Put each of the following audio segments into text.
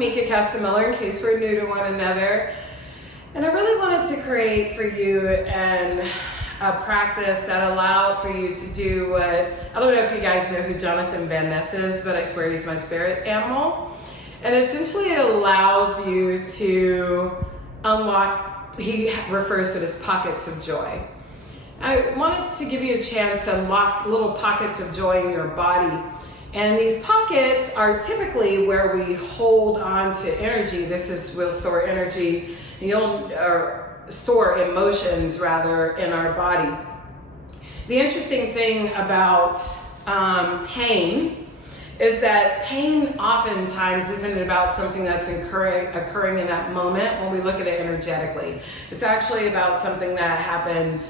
Tamika Caston-Miller, in case we're new to one another. And I really wanted to create for you a practice that allowed for you to do what, I don't know if you guys know who Jonathon VanNess is, but I swear he's my spirit animal. And essentially it allows you to unlock, he refers to it as pockets of joy. I wanted to give you a chance to unlock little pockets of joy in your body. And these pockets are typically where we hold on to energy. We'll store energy, or store emotions rather, in our body. The interesting thing about pain is that pain oftentimes isn't about something that's occurring in that moment when we look at it energetically. It's actually about something that happened,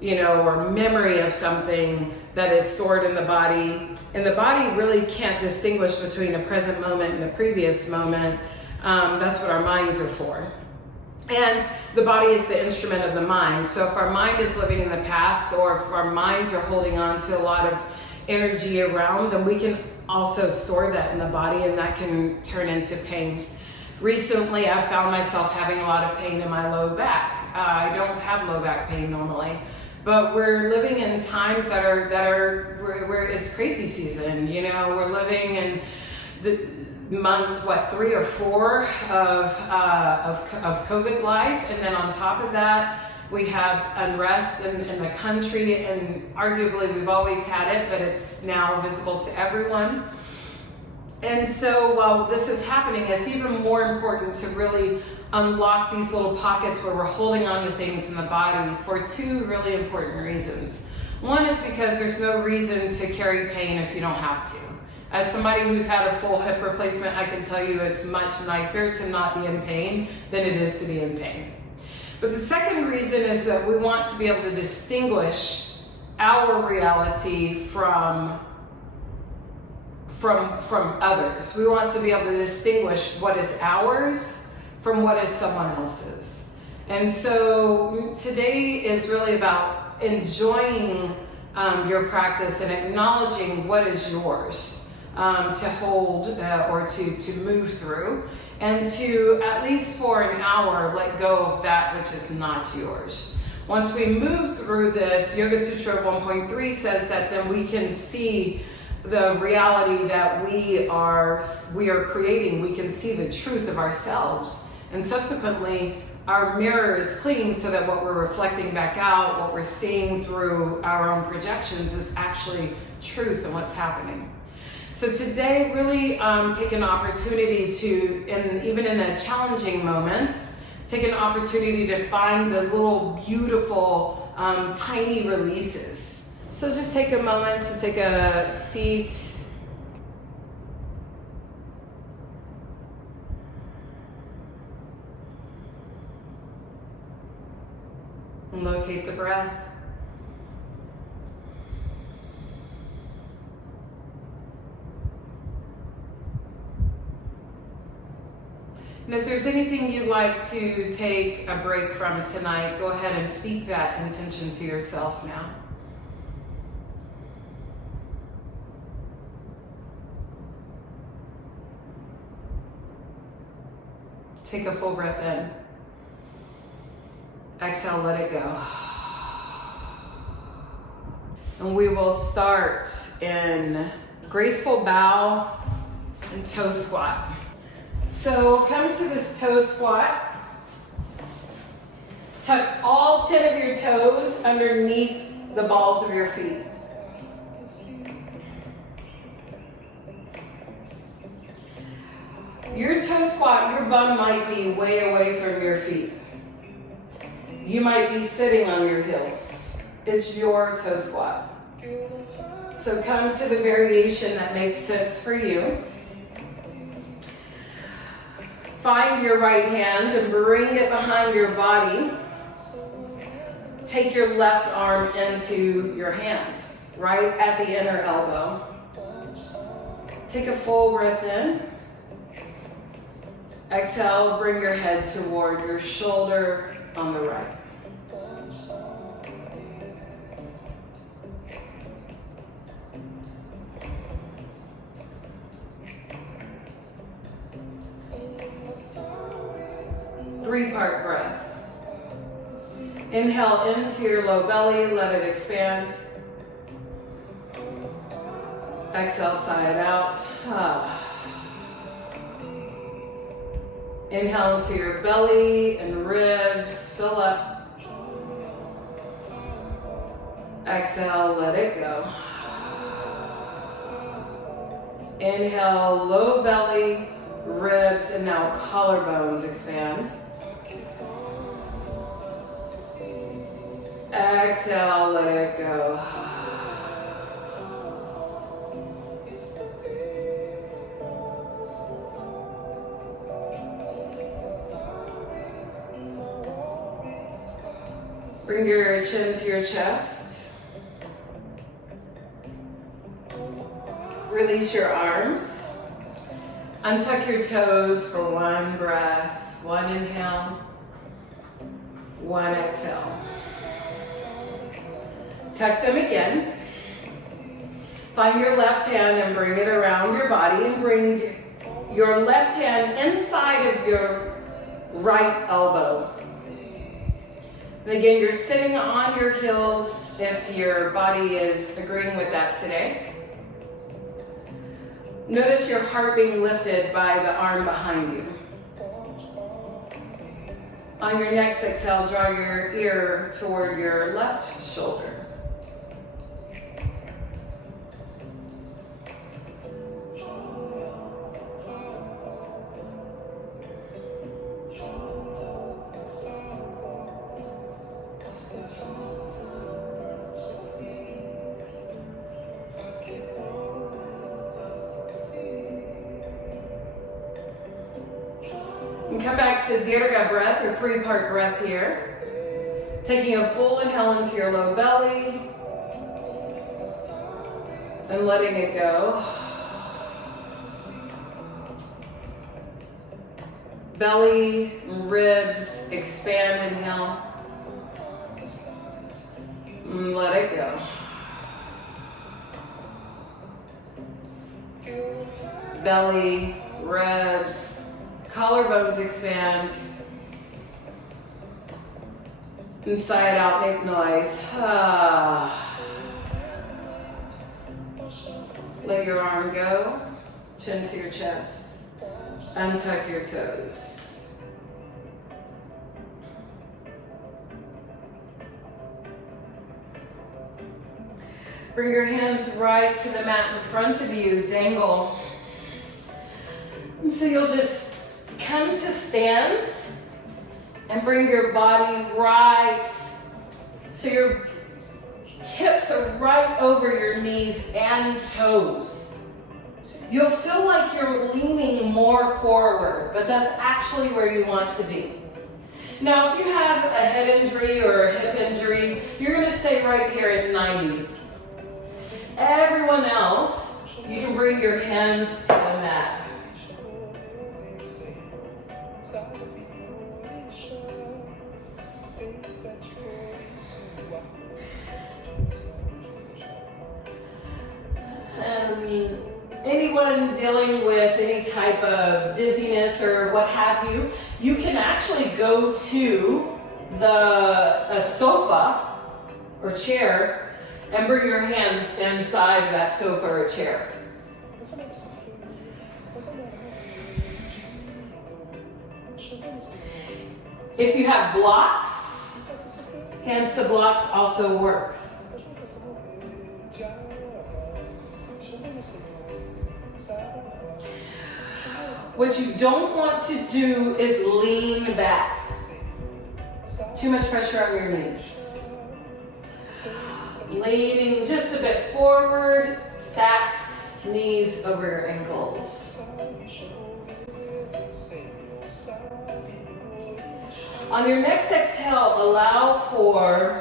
or memory of something that is stored in the body. And the body really can't distinguish between a present moment and a previous moment. That's what our minds are for. And the body is the instrument of the mind. So if our mind is living in the past, or if our minds are holding on to a lot of energy around, then we can also store that in the body, and that can turn into pain. Recently, I've found myself having a lot of pain in my low back. I don't have low back pain normally, but we're living in times that are where it's crazy season. We're living in the month 3 or 4 of COVID life, and then on top of that, we have unrest in the country, and arguably we've always had it, but it's now visible to everyone. And so while this is happening, it's even more important to really unlock these little pockets where we're holding on to things in the body for 2 really important reasons. One is because there's no reason to carry pain if you don't have to. As somebody who's had a full hip replacement, I can tell you it's much nicer to not be in pain than it is to be in pain. But the second reason is that we want to be able to distinguish our reality from others. We want to be able to distinguish what is ours from what is someone else's. And so today is really about enjoying your practice and acknowledging what is yours to hold or to move through, and to, at least for an hour, let go of that which is not yours. Once we move through this, Yoga Sutra 1.3 says that then we can see the reality that we are creating. We can see the truth of ourselves, and subsequently our mirror is clean, so that what we're reflecting back out, what we're seeing through our own projections, is actually truth and what's happening. So today, really take an opportunity to, even in the challenging moments, take an opportunity to find the little beautiful tiny releases. So just take a moment to take a seat. And locate the breath. And if there's anything you'd like to take a break from tonight, go ahead and speak that intention to yourself now. Take a full breath in. Exhale, let it go. And we will start in graceful bow and toe squat. So come to this toe squat. Tuck all 10 of your toes underneath the balls of your feet. Your toe squat, your bum might be way away from your feet. You might be sitting on your heels. It's your toe squat. So come to the variation that makes sense for you. Find your right hand and bring it behind your body. Take your left arm into your hand, right at the inner elbow. Take a full breath in. Exhale, bring your head toward your shoulder on the right. 3-part breath. Inhale into your low belly, let it expand. Exhale, sigh it out. Inhale into your belly and ribs, fill up. Exhale, let it go. Inhale, low belly, ribs, and now collarbones expand. Exhale, let it go. Bring your chin to your chest. Release your arms. Untuck your toes for 1 breath. 1 inhale, 1 exhale. Tuck them again. Find your left hand and bring it around your body and bring your left hand inside of your right elbow. And again, you're sitting on your heels if your body is agreeing with that today. Notice your heart being lifted by the arm behind you. On your next exhale, draw your ear toward your left shoulder. And come back to Dirga breath, or 3-part breath here. Taking a full inhale into your low belly and letting it go. Belly, ribs, expand, inhale. And let it go. Belly, ribs, collarbones expand. And sigh it out, make noise. Let your arm go, chin to your chest. Untuck your toes. Bring your hands right to the mat in front of you, dangle. And so you'll just come to stand and bring your body right, so your hips are right over your knees and toes. You'll feel like you're leaning more forward, but that's actually where you want to be. Now, if you have a head injury or a hip injury, you're gonna stay right here at 90. Everyone else, you can bring your hands to the mat. Anyone dealing with any type of dizziness or what have you, you can actually go to a sofa or chair and bring your hands inside that sofa or chair. If you have blocks, hands to blocks also works. What you don't want to do is lean back. Too much pressure on your knees. Leaning just a bit forward, stacks knees over your ankles. On your next exhale, allow for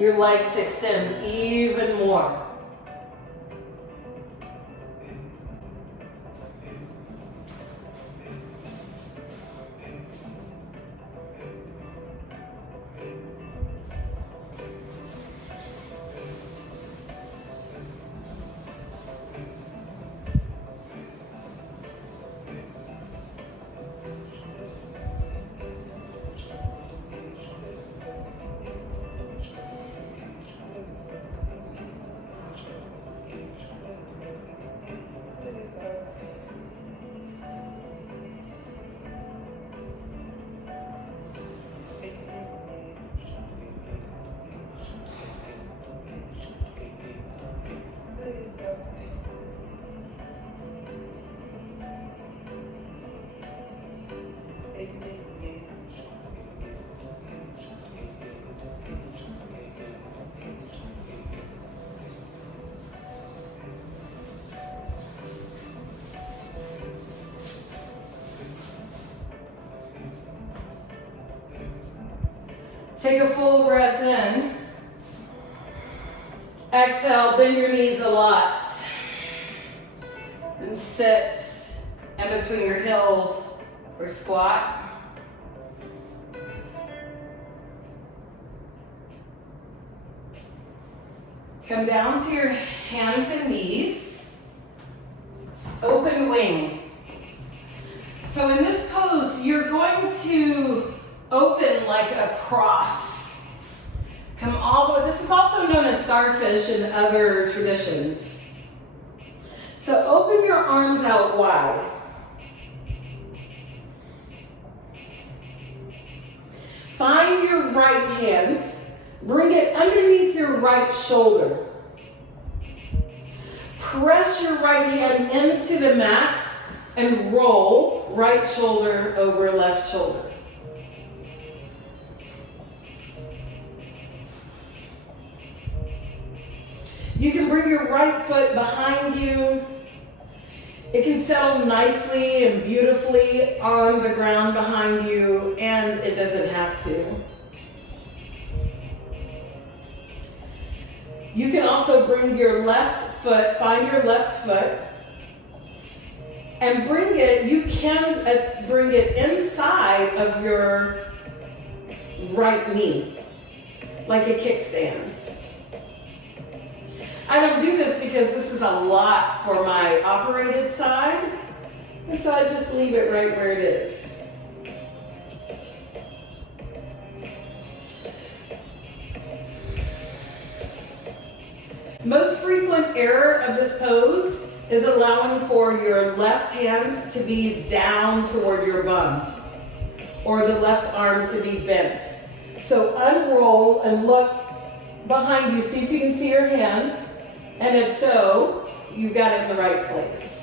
your legs to extend even more. Take a full breath in. Exhale, bend your knees a lot. And sit in between your heels or squat. Come down to your hands and knees. Open wing. So in this pose, you're going to open like a cross. Come all the way. This is also known as starfish in other traditions. So open your arms out wide. Find your right hand. Bring it underneath your right shoulder. Press your right hand into the mat and roll right shoulder over left shoulder. You can bring your right foot behind you. It can settle nicely and beautifully on the ground behind you, and it doesn't have to. You can also bring your left foot, find your left foot, and bring it, you can bring it inside of your right knee, like a kickstand. I don't do this because this is a lot for my operated side, and so I just leave it right where it is. Most frequent error of this pose is allowing for your left hand to be down toward your bum or the left arm to be bent. So unroll and look behind you, see if you can see your hand, and if so, you've got it in the right place.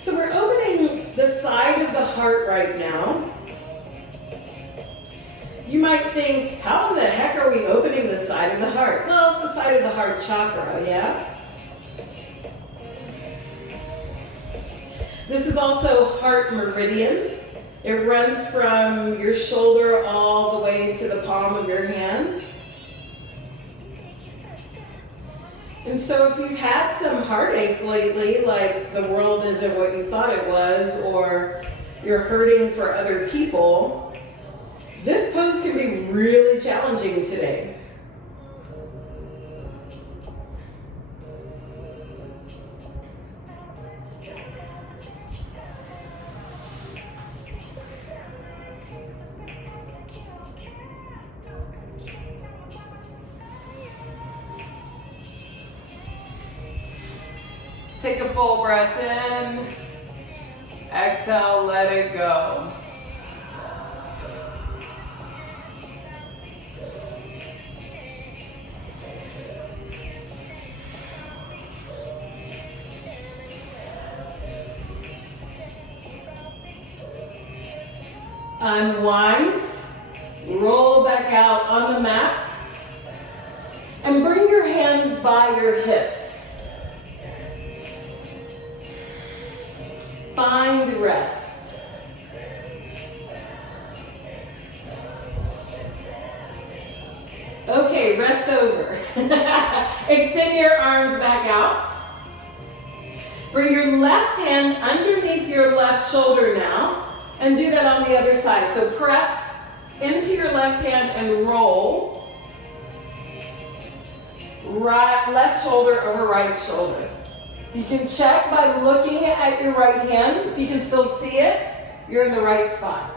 So we're opening the side of the heart right now. You might think, how in the heck are we opening the side of the heart? Well, it's the side of the heart chakra, yeah? This is also heart meridian. It runs from your shoulder all the way to the palm of your hand. And so if you've had some heartache lately, like the world isn't what you thought it was, or you're hurting for other people, this pose can be really challenging today. Take a full breath in. Exhale, let it go. Unwind, roll back out on the mat, and bring your hands by your hips. Find rest. Okay, rest over. Extend your arms back out. Bring your left hand underneath your left shoulder now, and do that on the other side. So press into your left hand and roll. Right, left shoulder over right shoulder. You can check by looking at your right hand. If you can still see it, you're in the right spot.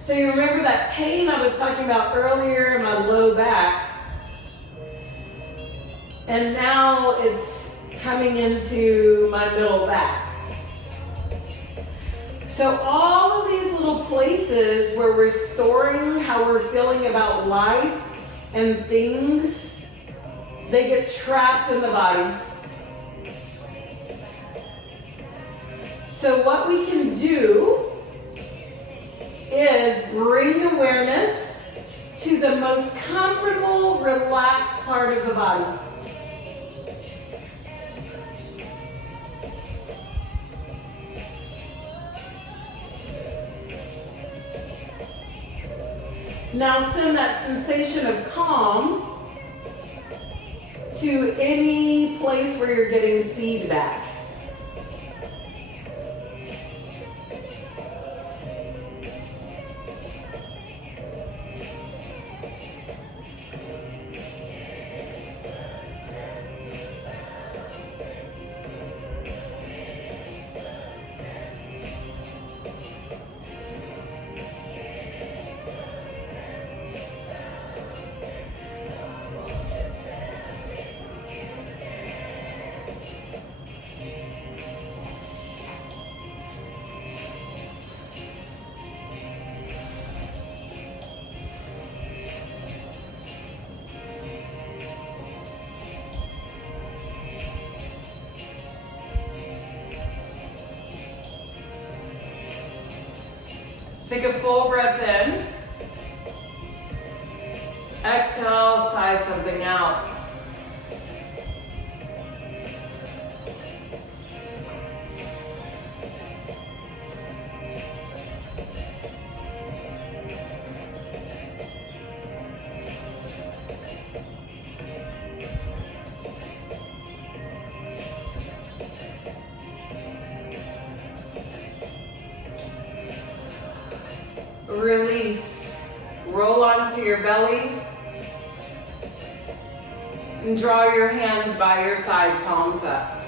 So you remember that pain I was talking about earlier in my low back? And now it's coming into my middle back. So all of these little places where we're storing how we're feeling about life and things, they get trapped in the body. So what we can do is bring awareness to the most comfortable, relaxed part of the body. Now send that sensation of calm to any place where you're getting feedback. Take a full breath in. Exhale, sigh something out. Release. Roll onto your belly and draw your hands by your side, palms up.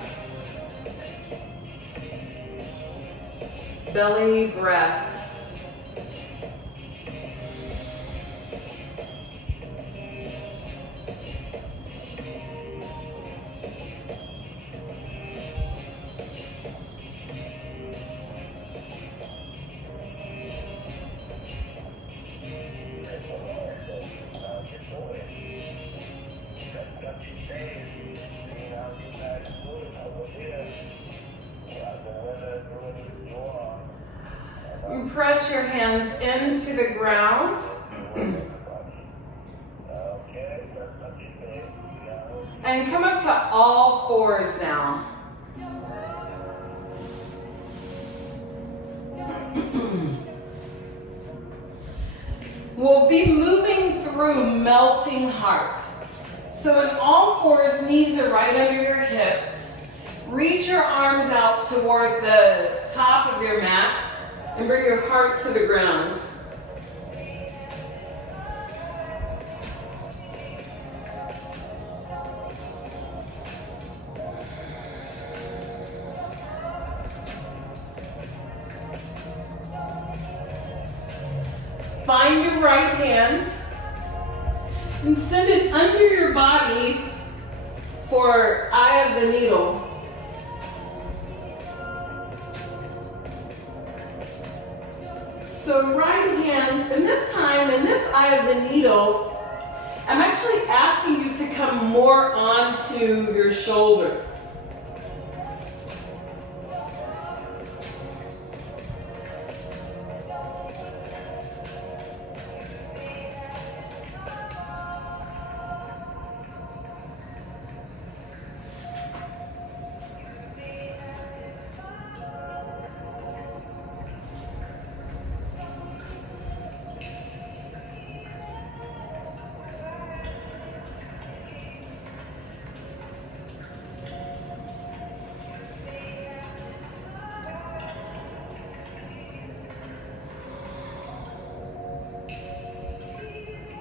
Belly breath. And press your hands into the ground. And come up to all fours now. We'll be moving through melting heart. So in all fours, knees are right under your hips. Reach your arms out toward the top of your mat and bring your heart to the ground. Find your right hand and send it under your body for eye of the needle. So right hand, and this time, in this eye of the needle, I'm actually asking you to come more onto your shoulder.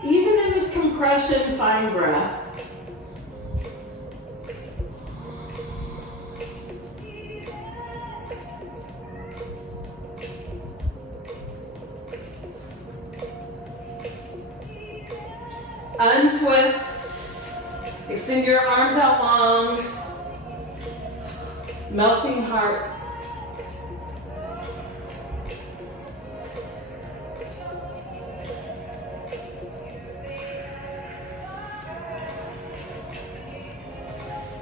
Even in this compression, find breath. Untwist. Extend your arms out long. Melting heart.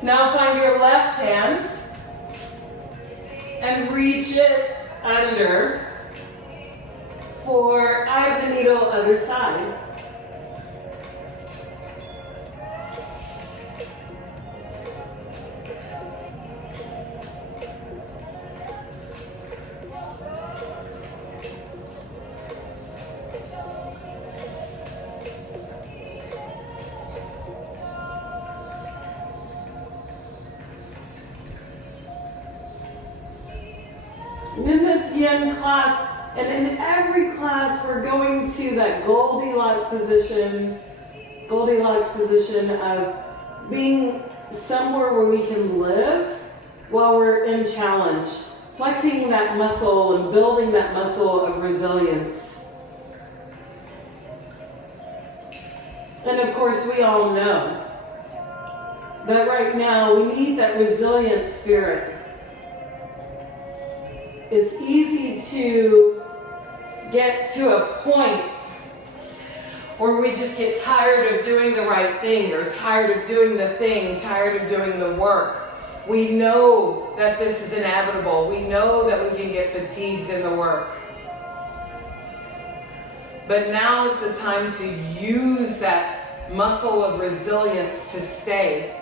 Now find your left hand and reach it under for eye of the needle, other side. In this Yin class, and in every class, we're going to that Goldilocks position of being somewhere where we can live while we're in challenge, flexing that muscle and building that muscle of resilience. And of course, we all know that right now we need that resilient spirit. It's easy to get to a point where we just get tired of doing the right thing, or tired of doing the thing, tired of doing the work. We know that this is inevitable. We know that we can get fatigued in the work. But now is the time to use that muscle of resilience to stay.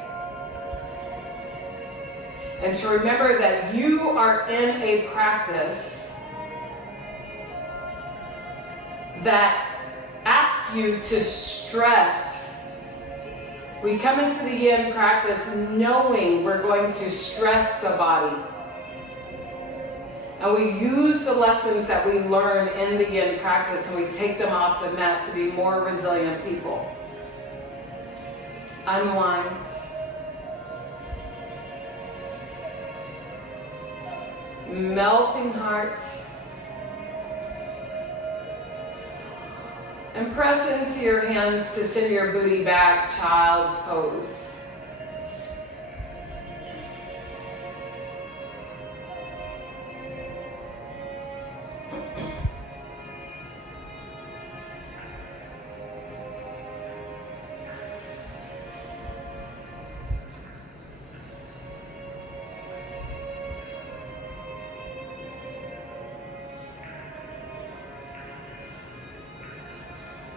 And to remember that you are in a practice that asks you to stress. We come into the Yin practice knowing we're going to stress the body. And we use the lessons that we learn in the Yin practice and we take them off the mat to be more resilient people. Unwind. Melting heart, and press into your hands to send your booty back, child's pose.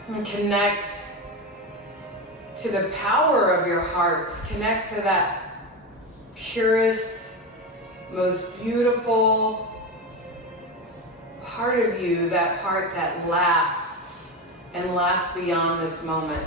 And connect to the power of your heart. Connect to that purest, most beautiful part of you, that part that lasts and lasts beyond this moment.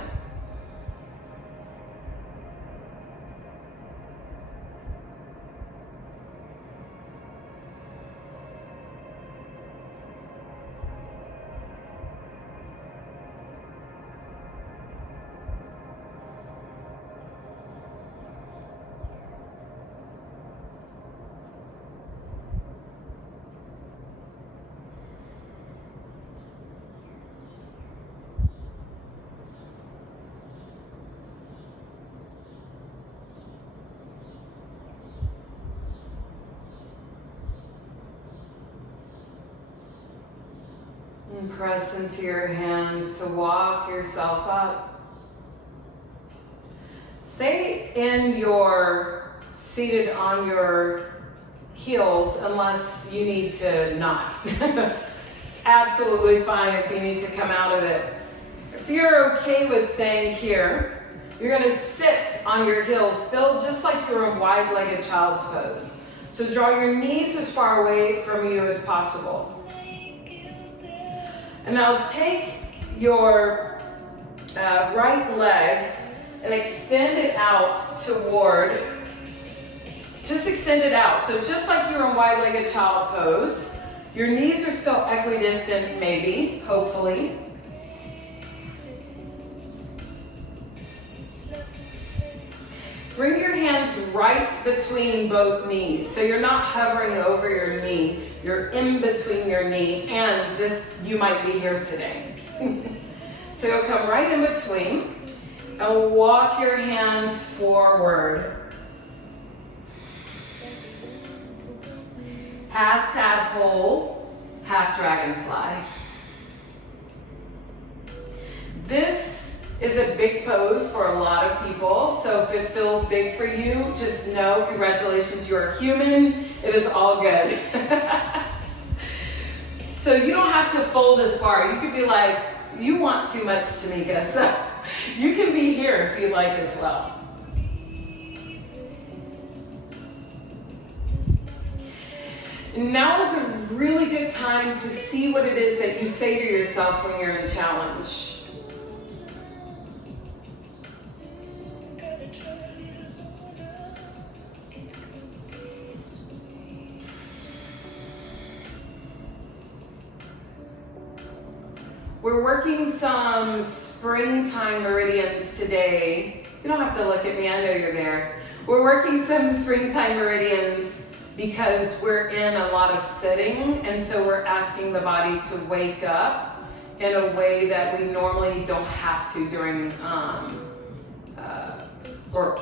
And press into your hands to walk yourself up. Stay in your seated on your heels unless you need to not. It's absolutely fine if you need to come out of it. If you're okay with staying here, you're going to sit on your heels still just like you're in wide-legged child's pose. So draw your knees as far away from you as possible. And now take your right leg and extend it out toward, just extend it out. So just like you're in wide-legged child pose, your knees are still equidistant maybe, hopefully. Bring your hands right between both knees. So you're not hovering over your knee. You're in between your knee, and this, you might be here today. So you'll come right in between and walk your hands forward. Half tadpole, half dragonfly. This is a big pose for a lot of people. So if it feels big for you, just know, congratulations, you are human. It is all good. So you don't have to fold as far. You could be like, you want too much, Tamika. So you can be here if you like as well. Now is a really good time to see what it is that you say to yourself when you're in challenge. We're working some springtime meridians today. You don't have to look at me, I know you're there. We're working some springtime meridians because we're in a lot of sitting, and so we're asking the body to wake up in a way that we normally don't have to during, or,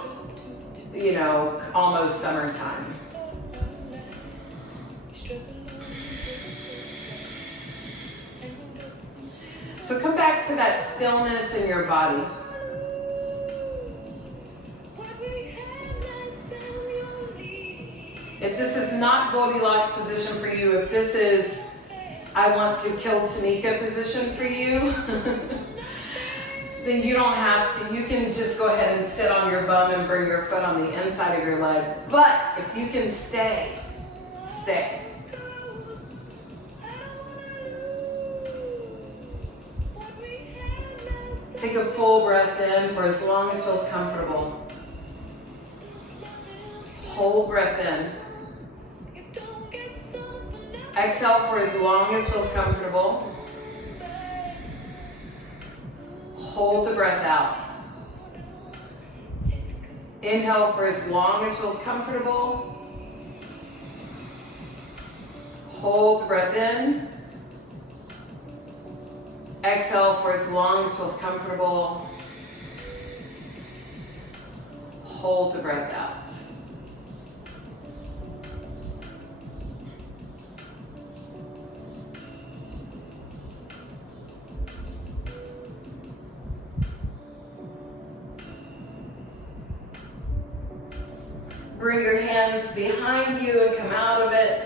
you know, almost summertime. So come back to that stillness in your body. If this is not Goldilocks position for you, if this is I want to kill Tamika position for you, then you don't have to. You can just go ahead and sit on your bum and bring your foot on the inside of your leg. But if you can stay, stay. Take a full breath in for as long as feels comfortable. Hold breath in. Exhale for as long as feels comfortable. Hold the breath out. Inhale for as long as feels comfortable. Hold the breath in. Exhale for as long as feels comfortable. Hold the breath out. Bring your hands behind you and come out of it.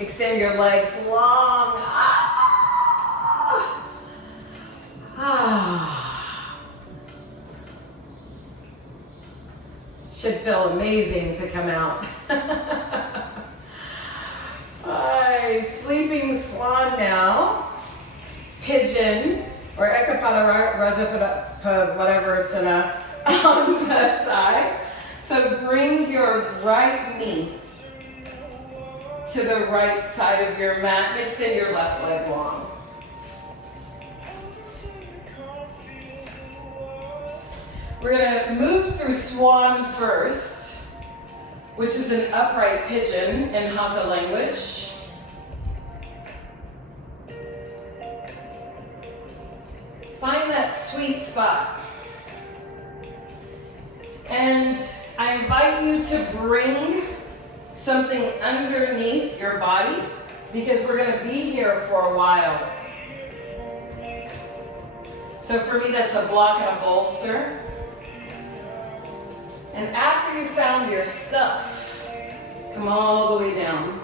Extend your legs long. Should feel amazing to come out. Alright, sleeping swan now. Pigeon or Ekapada Rajapada, whatever sana on the side. So bring your right knee to the right side of your mat and extend your left leg long. We're going to move through swan first, which is an upright pigeon in Hatha language. Find that sweet spot. And I invite you to bring something underneath your body because we're going to be here for a while. So for me, that's a block and a bolster. And after you found your stuff, come all the way down.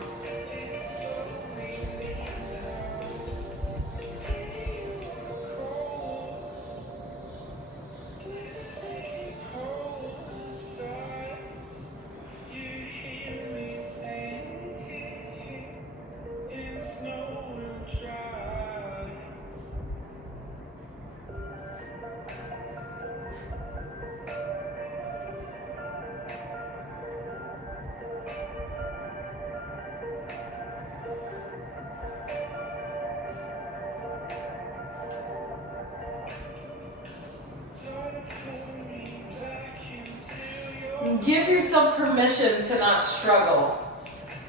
Give yourself permission to not struggle.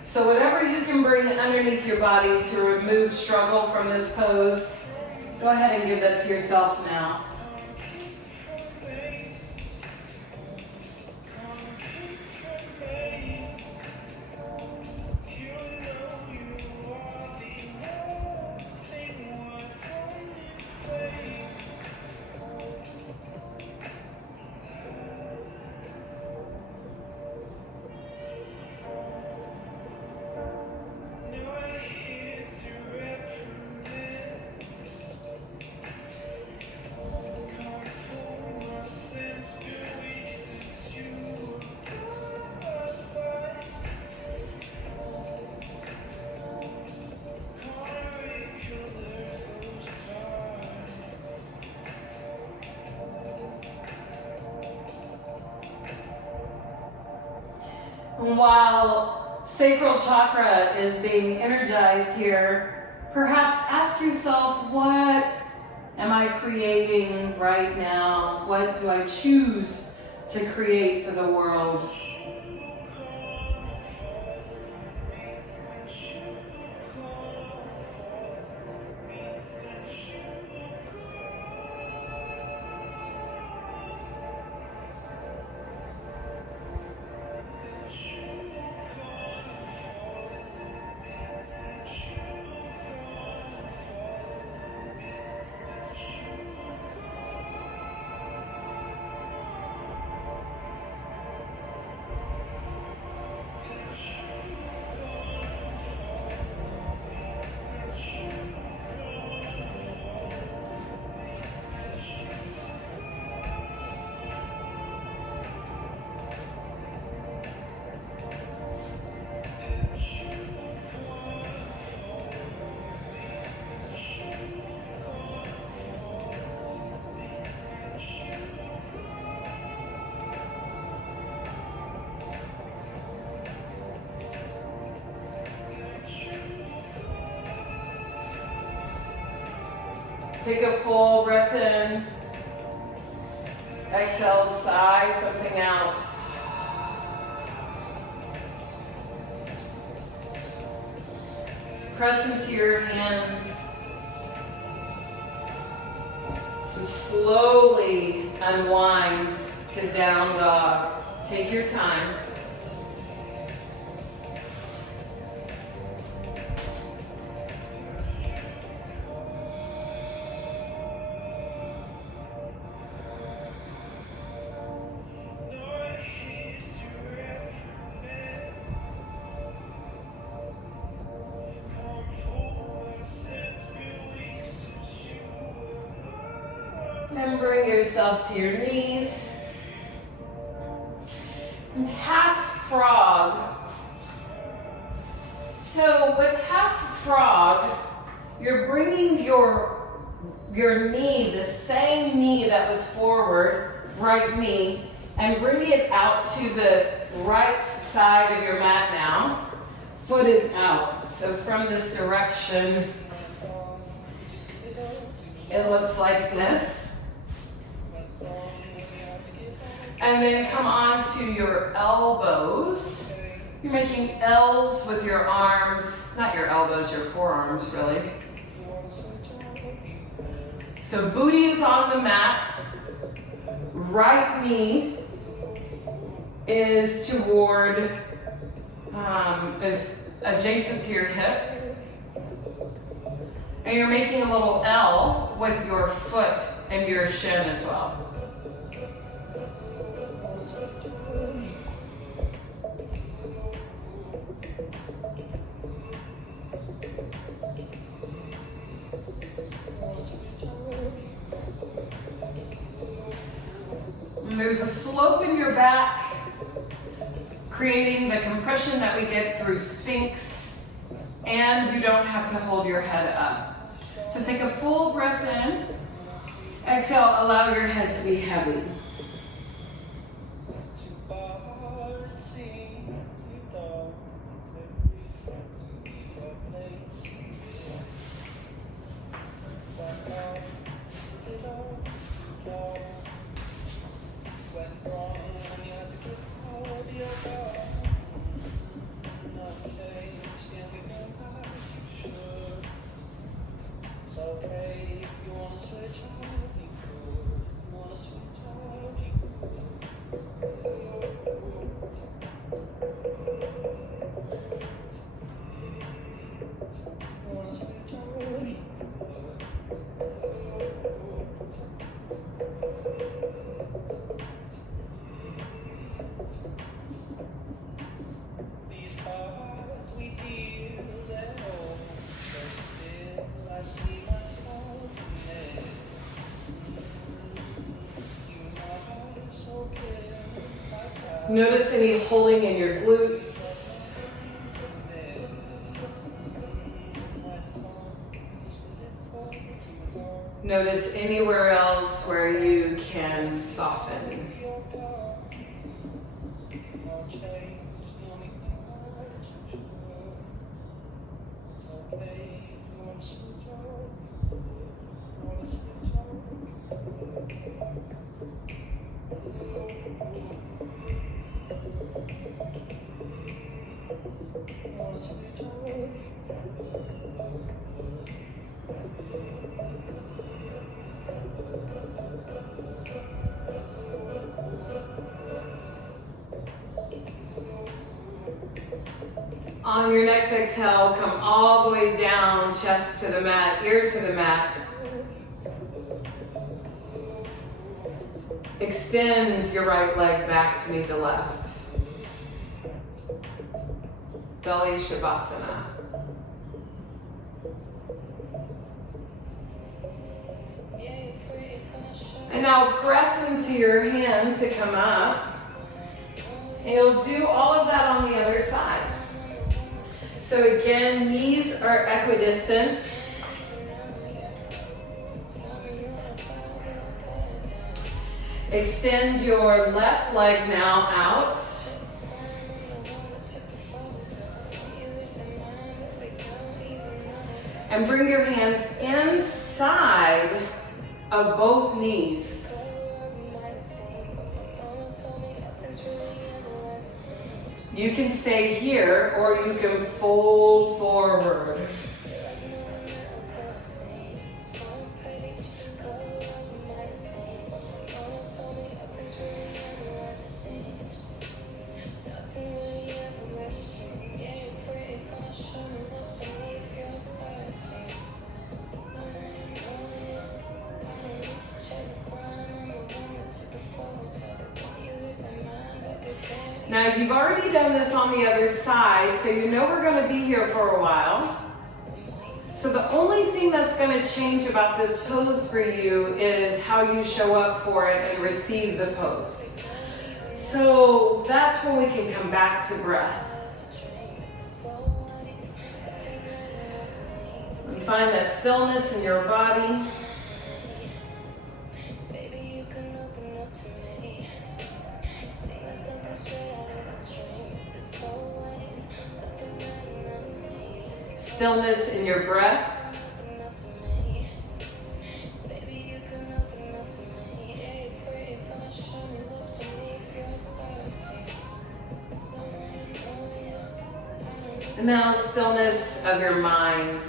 So whatever you can bring underneath your body to remove struggle from this pose, go ahead and give that to yourself now. While sacral chakra is being energized here, perhaps ask yourself, what am I creating right now? What do I choose to create for the world? Take a full breath in. Exhale, sigh something out. Press into your hands. And slowly unwind to down dog. Take your time. And bring yourself to your knees. And half frog. So with half frog, you're bringing your knee, the same knee that was forward, right knee, and bring it out to the right side of your mat now. Foot is out. So from this direction, it looks like this. And then come on to your elbows. You're making L's with your arms, not your elbows, your forearms really. So booty is on the mat. Right knee is toward, is adjacent to your hip. And you're making a little L with your foot and your shin as well. And there's a slope in your back, creating the compression that we get through Sphinx, and you don't have to hold your head up. So take a full breath in. Exhale, allow your head to be heavy. Notice any holding in your glutes. Notice anywhere else where you can soften. On your next exhale, come all the way down, chest to the mat, ear to the mat. Extend your right leg back to meet the left. Belly Shavasana. And now press into your hand to come up. And you'll do all of that on the other side. So again, knees are equidistant. Extend your left leg now out. And bring your hands inside of both knees. You can stay here or you can fold forward. Now you've already done this on the other side, so you know we're going to be here for a while. So the only thing that's going to change about this pose for you is how you show up for it and receive the pose. So that's when we can come back to breath. And find that stillness in your body. Stillness in your breath. And now stillness of your mind.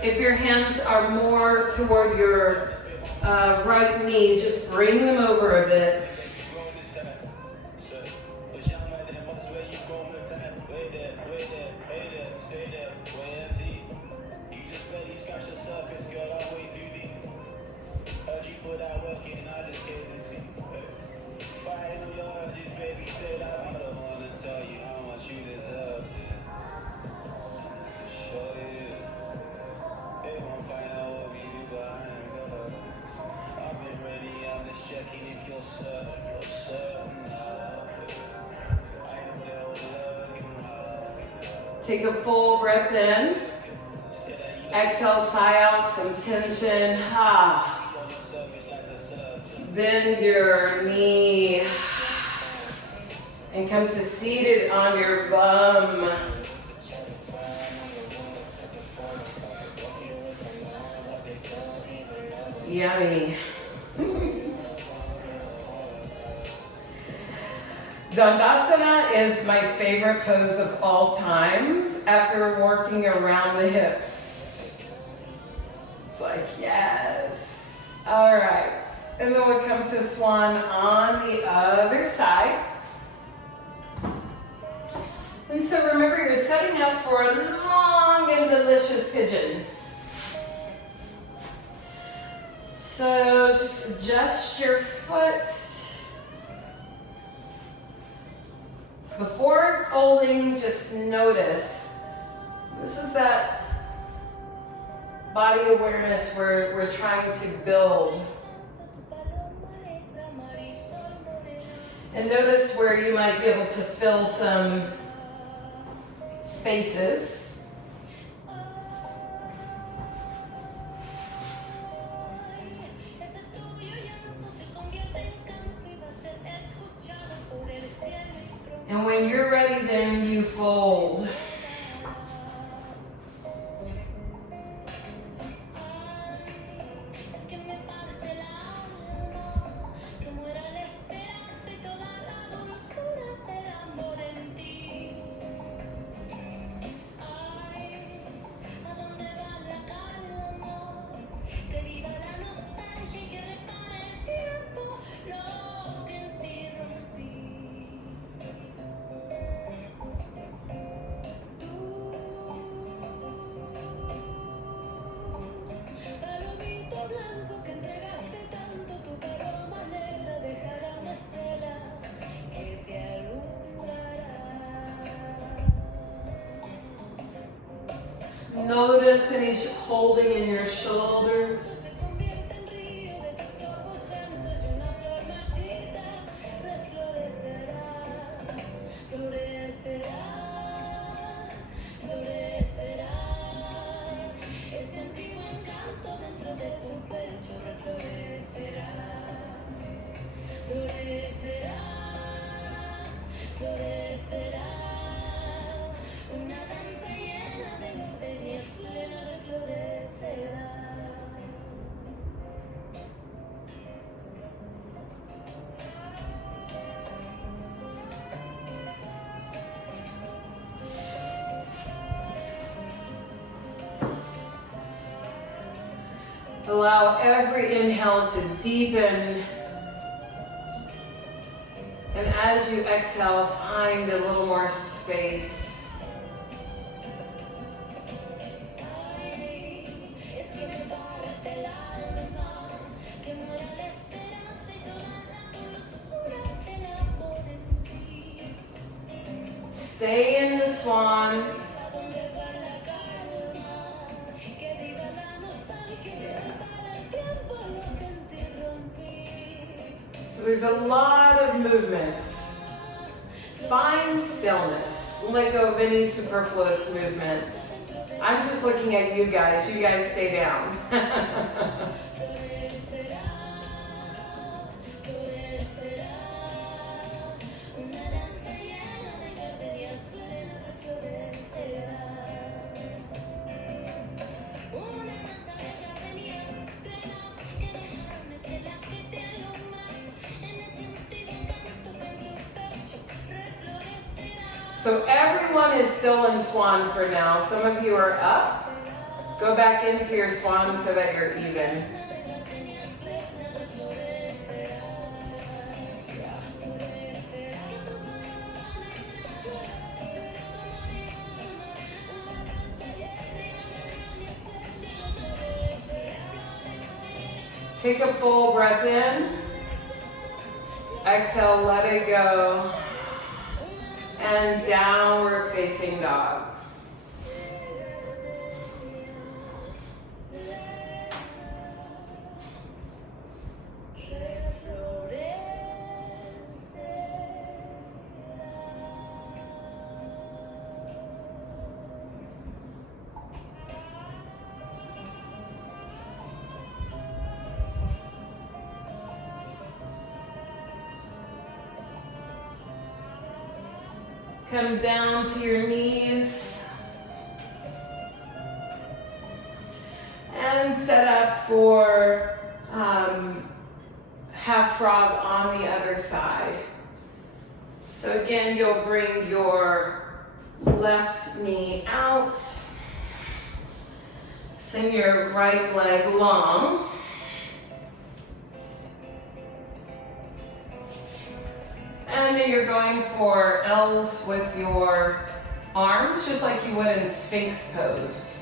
If your hands are more toward your right knee, just bring them over a bit. Take a full breath in. Exhale, sigh out some tension. Bend your knee and come to seated on your bum. Yummy. Dandasana is my favorite pose of all times after working around the hips. It's like, yes. All right. And then we'll come to swan on the other side. And so remember, you're setting up for a long and delicious pigeon. So just adjust your foot. Before folding, just notice. This is that body awareness we're trying to build. And notice where you might be able to fill some spaces. And when you're ready, then you fold. Notice any holding in your shoulders. Allow every inhale to deepen. And as you exhale, find a little more space. Stay in the swan. So there's a lot of movement. Find stillness. Let go of any superfluous movement. I'm just looking at you guys. You guys stay down. So everyone is still in swan for now. Some of you are up. Go back into your swan so that you're even. Take a full breath in. Exhale, let it go. And downward facing dog. Come down to your knees and set up for half frog on the other side. So again, you'll bring your left knee out, send your right leg long. And then you're going for L's with your arms just like you would in Sphinx pose.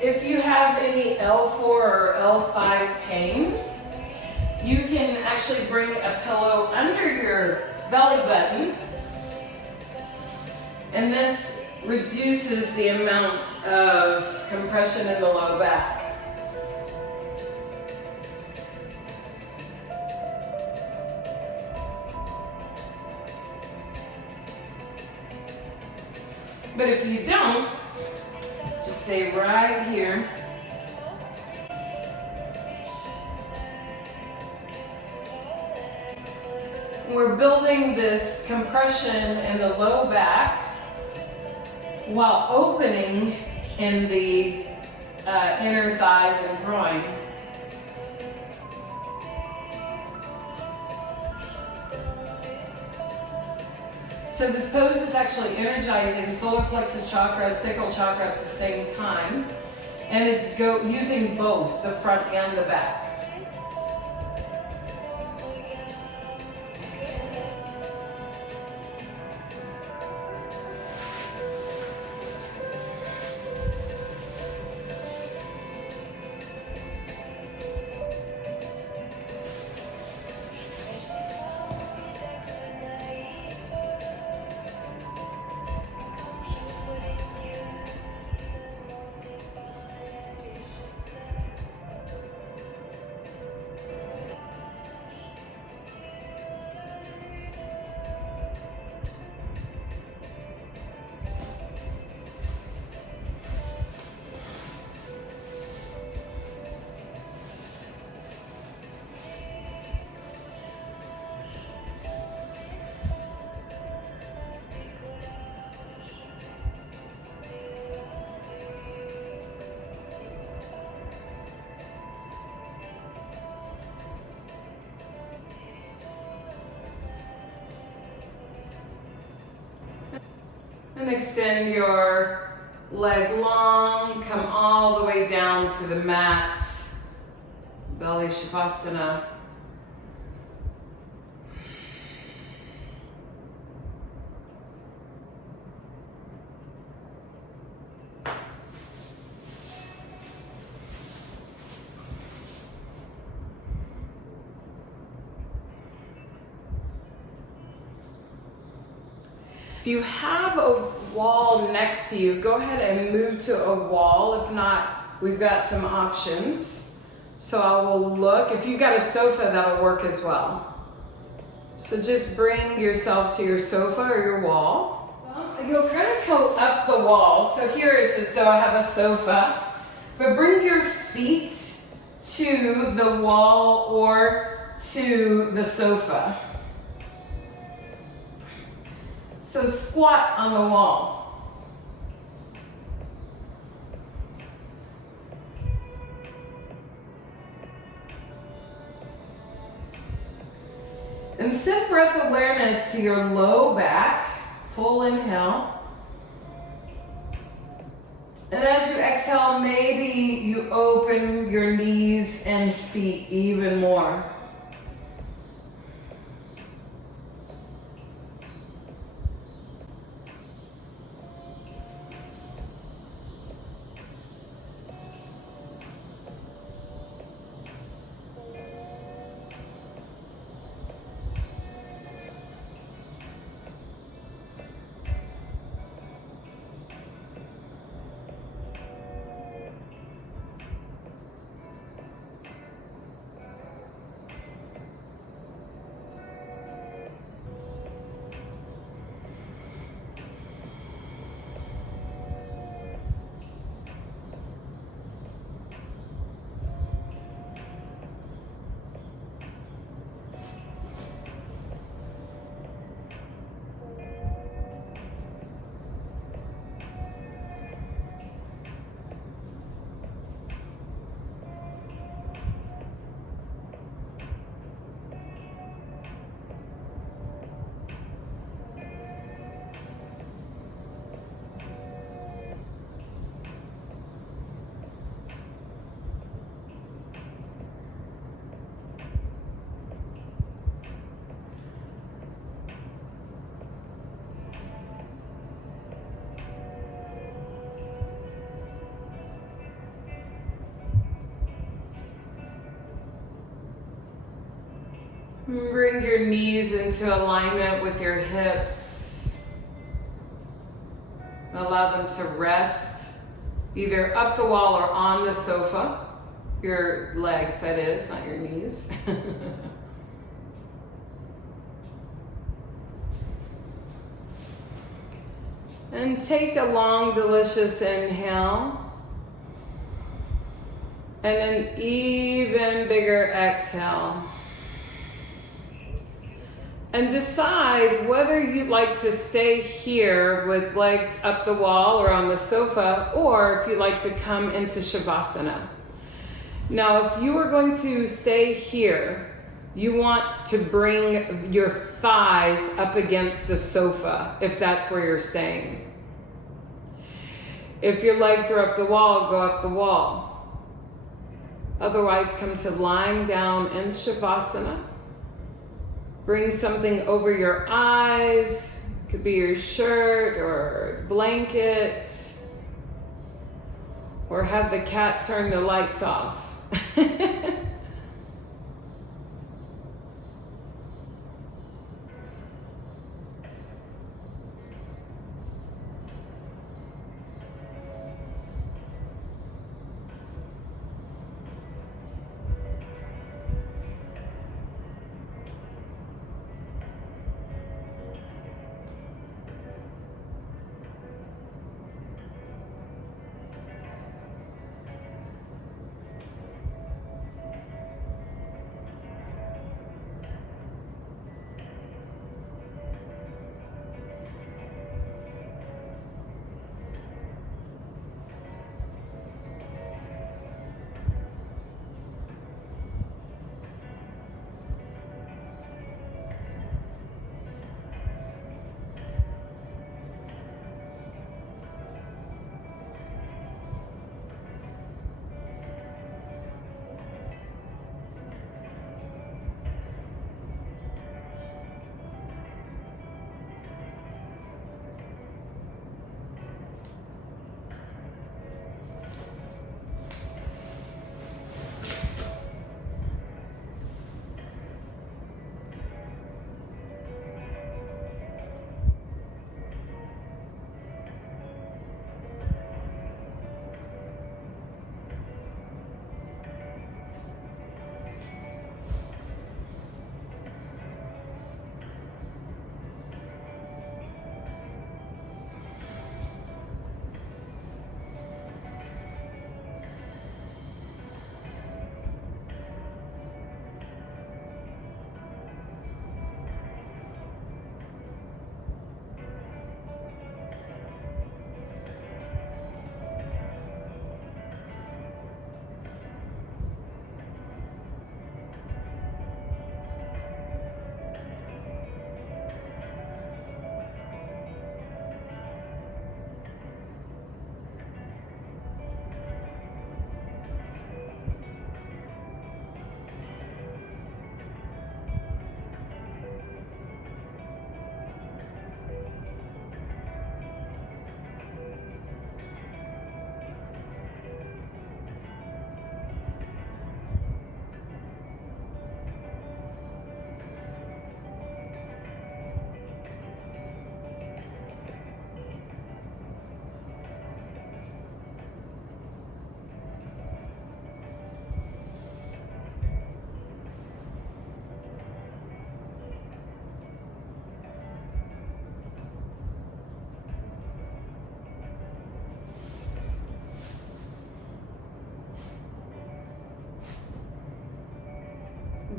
If you have any L4 or L5 pain, you can actually bring a pillow under your belly button, and this reduces the amount of compression in the low back. But if you don't, just stay right here. We're building this compression in the low back while opening in the inner thighs and groin. So this pose is actually energizing solar plexus chakra, sacral chakra at the same time, and it's using both the front and the back. And extend your leg long, come all the way down to the mat, belly shavasana. If you have a wall next to you, go ahead and move to a wall. If not, we've got some options. So I will look. If you've got a sofa, that'll work as well. So just bring yourself to your sofa or your wall. Well, you'll kind of go up the wall. So here is as though I have a sofa. But bring your feet to the wall or to the sofa. So squat on the wall. And send breath awareness to your low back, full inhale. And as you exhale, maybe you open your knees and feet even more. Bring your knees into alignment with your hips. Allow them to rest either up the wall or on the sofa. Your legs, that is, not your knees. And take a long, delicious inhale. And an even bigger exhale. And decide whether you'd like to stay here with legs up the wall or on the sofa, or if you'd like to come into Shavasana. Now, if you are going to stay here, you want to bring your thighs up against the sofa, if that's where you're staying. If your legs are up the wall, go up the wall. Otherwise, come to lying down in Shavasana. Bring something over your eyes. It could be your shirt or blanket. Or have the cat turn the lights off.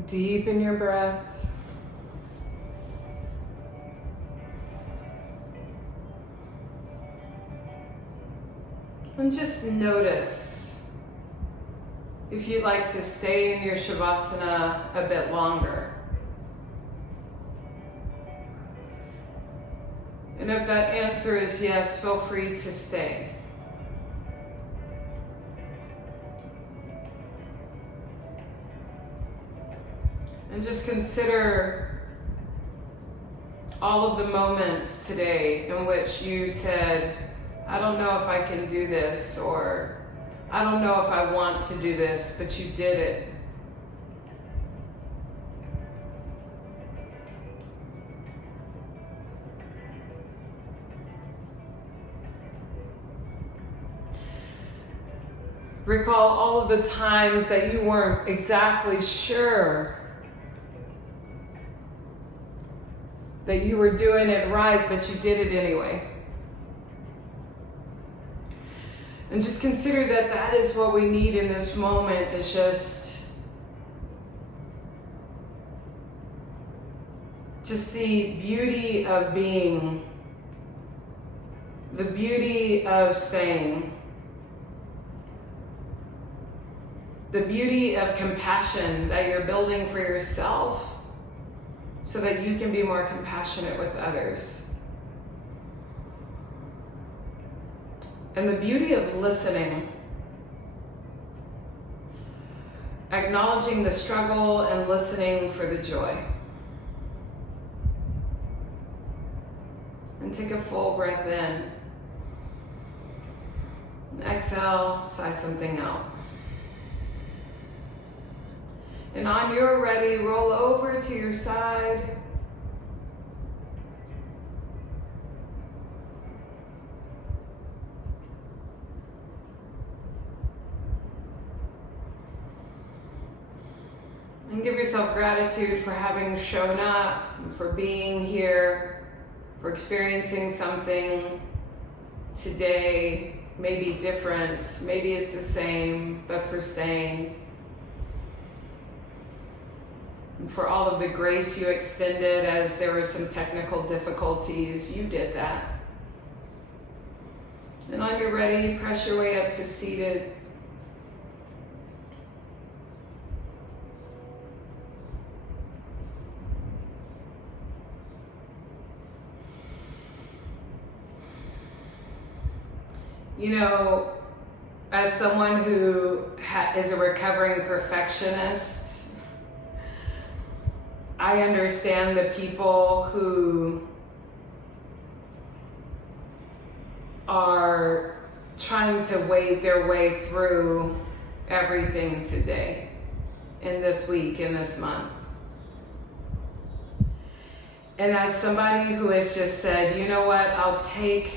Deepen your breath. And just notice if you'd like to stay in your Shavasana a bit longer. And if that answer is yes, feel free to stay. And just consider all of the moments today in which you said, I don't know if I can do this, or I don't know if I want to do this, but you did it. Recall all of the times that you weren't exactly sure that you were doing it right, but you did it anyway. And just consider that that is what we need in this moment, is just the beauty of being, the beauty of staying, the beauty of compassion that you're building for yourself so that you can be more compassionate with others. And the beauty of listening, acknowledging the struggle and listening for the joy. And take a full breath in. And exhale, sigh something out. And on your ready, roll over to your side. And give yourself gratitude for having shown up, for being here, for experiencing something today, maybe different, maybe it's the same, but for staying. And for all of the grace you extended as there were some technical difficulties, you did that. And on your ready, press your way up to seated. You know, as someone who is a recovering perfectionist, I understand the people who are trying to wade their way through everything today, in this week, in this month. And as somebody who has just said, you know what, I'll take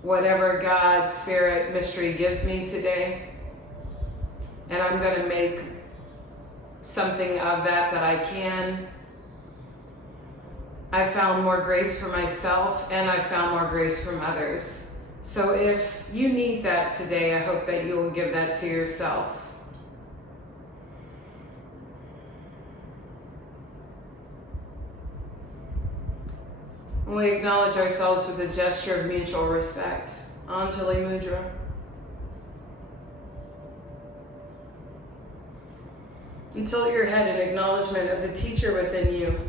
whatever God, Spirit, mystery gives me today, and I'm going to make something of that I can. I found more grace for myself, and I found more grace from others. So if you need that today, I hope that you will give that to yourself. And we acknowledge ourselves with a gesture of mutual respect. Anjali Mudra. And tilt your head in acknowledgement of the teacher within you.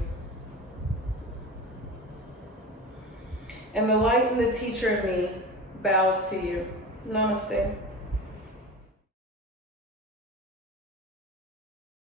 And the light in the teacher in me bows to you. Namaste.